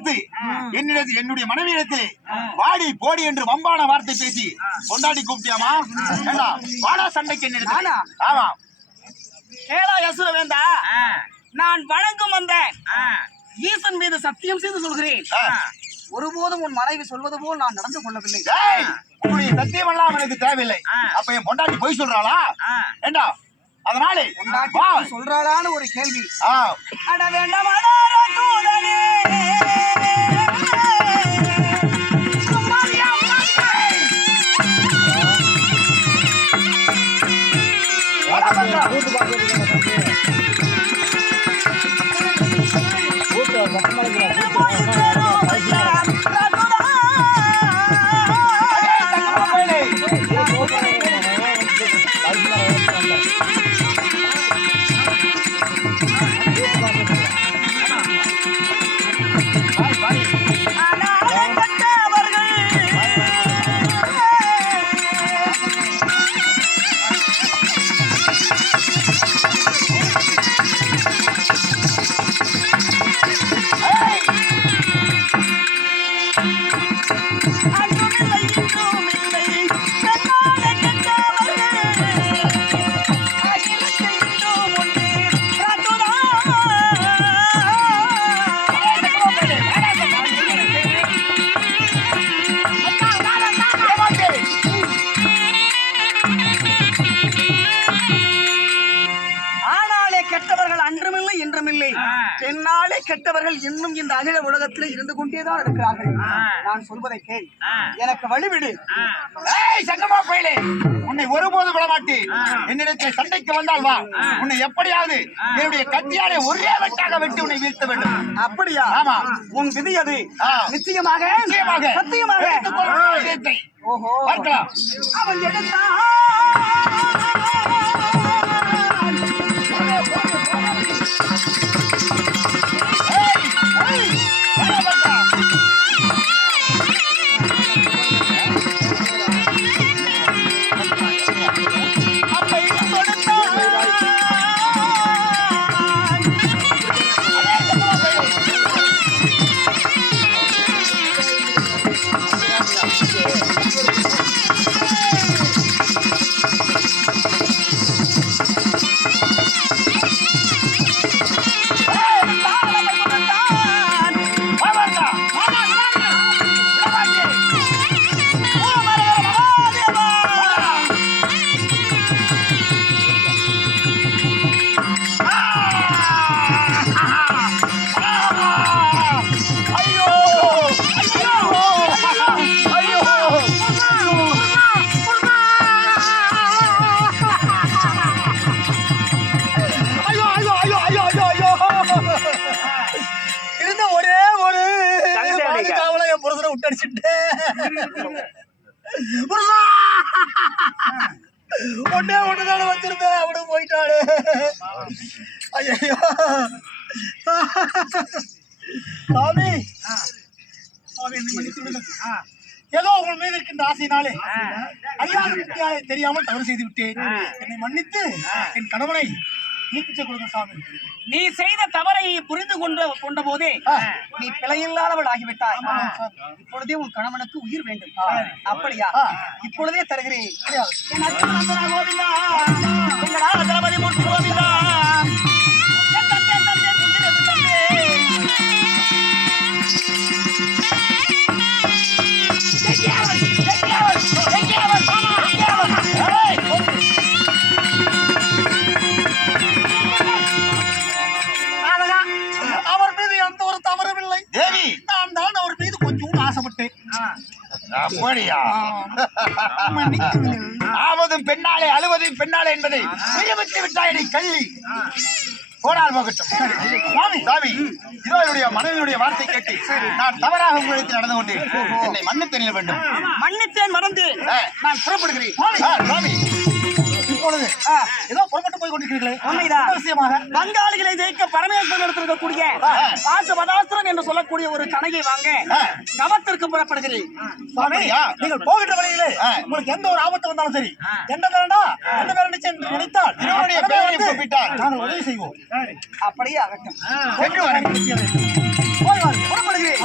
பார்த்து என்னுடைய மனைவியிடத்தில் வாடி போடி என்று வம்பான வார்த்தை பேசி கொண்டாடி கூப்பிட்டியாமா? வாடா சண்டைக்கு என்ன? ஆமா கேளா யசுர வேண்டா, நான் வணங்கும் வந்தேன் ஈசன் மீது சத்தியம் செய்து சொல்கிறேன், ஒருபோதும் உன் மனைவி சொல்வது போல் நான் நடந்து கொள்ளவில்லை. உன்னுடைய சத்தியம் எல்லாம் எனக்கு தேவையில்லை. அப்ப என் பொண்டாட்டி போய் சொல்றாளா? ஏண்டா அதனாலே சொல்றாளான்னு ஒரு கேள்வி. அட வேண்டாம் என்னாலே கெட்டவர்கள் இன்னும் இந்த அகில உலகத்தில் இருந்து கொண்டேதான் இருக்கிறார்கள். நான் சொல்வதை கேள், எனக்கு வழிவிடு. சங்கமா பயலே, உன்னை ஒருபோது விடமாட்டேன். என்னிடத்தில் சண்டைக்கு வந்தால் வா, உன்னை எப்படியாவது என்னுடைய கத்தியாலே ஒரே வெட்டாக வெட்டி உன்னை வீழ்த்த வேண்டும். அப்படியா? ஆமா, உன் விதி அது. நிச்சயமாக சத்தியமாக ஓஹோ பார்க்கலாம். அவன் எடுத்தான் ஒன்னே ஒண்ணுதான வச்சிருந்தேன், அவனு போயிட்டாடு. ஐயோ சாமி, என்னை மன்னித்து விடுங்க. ஏதோ உங்கள் மீது இருக்கின்ற ஆசையினாலே அறியாத தெரியாமல் தவறு செய்து விட்டேன். என்னை மன்னித்து என் கணவனை நீக்கிச்சு கொடுங்க சாமி. நீ செய்த தவறை புரிந்து கொண்ட போதே நீ பிழையில்லாதவள் ஆகிவிட்டாய். இப்பொழுதே உன் கணவனுக்கு உயிர் வேண்டும். அப்படியா? இப்பொழுதே தருகிறேன். ஆவதும் பெண்ணாலே அழுவதும் பெண்ணாலே என்பதை நிரூபித்து விட்டாயடி கள்ளி. போனால் போகட்டும் சாமி. இதோ என்னுடைய மனைவியுடைய வார்த்தை கேட்டு நான் தவறாக உங்களிடத்தில் நடந்து கொண்டேன். என்னை மன்னித்து தெரிய வேண்டும். மன்னித்தேன், மறந்து நான் புறப்படுகிறேன் சாமி. இப்பொழுது ஏதோ புறப்பட்டு போய் கொண்டிருக்கிறீர்களே, உண்மைதான். அவசியமாக பங்காளிகளை ஜெயிக்க பரமேஸ்வரன் எடுத்திருக்கக்கூடிய பாசபதாஸ்திரம் என்று சொல்லக்கூடிய ஒரு கணையை வாங்க கவத்திற்கு புறப்படுகிறேன். நீங்கள் போகின்ற வழியிலே உங்களுக்கு எந்த ஒரு ஆபத்து வந்தாலும் சரி, எந்த பேரண்டா எந்த பேரண்டிச்சு என்று நினைத்தால் இவருடைய அப்பவே பெயரை வந்து கூப்பிட்டால் நாங்கள் உதவி செய்வோம். அப்படியே ஆகட்டும். சென்று வரேன். போய் வாருங்கள். புறப்படுகிறேன்.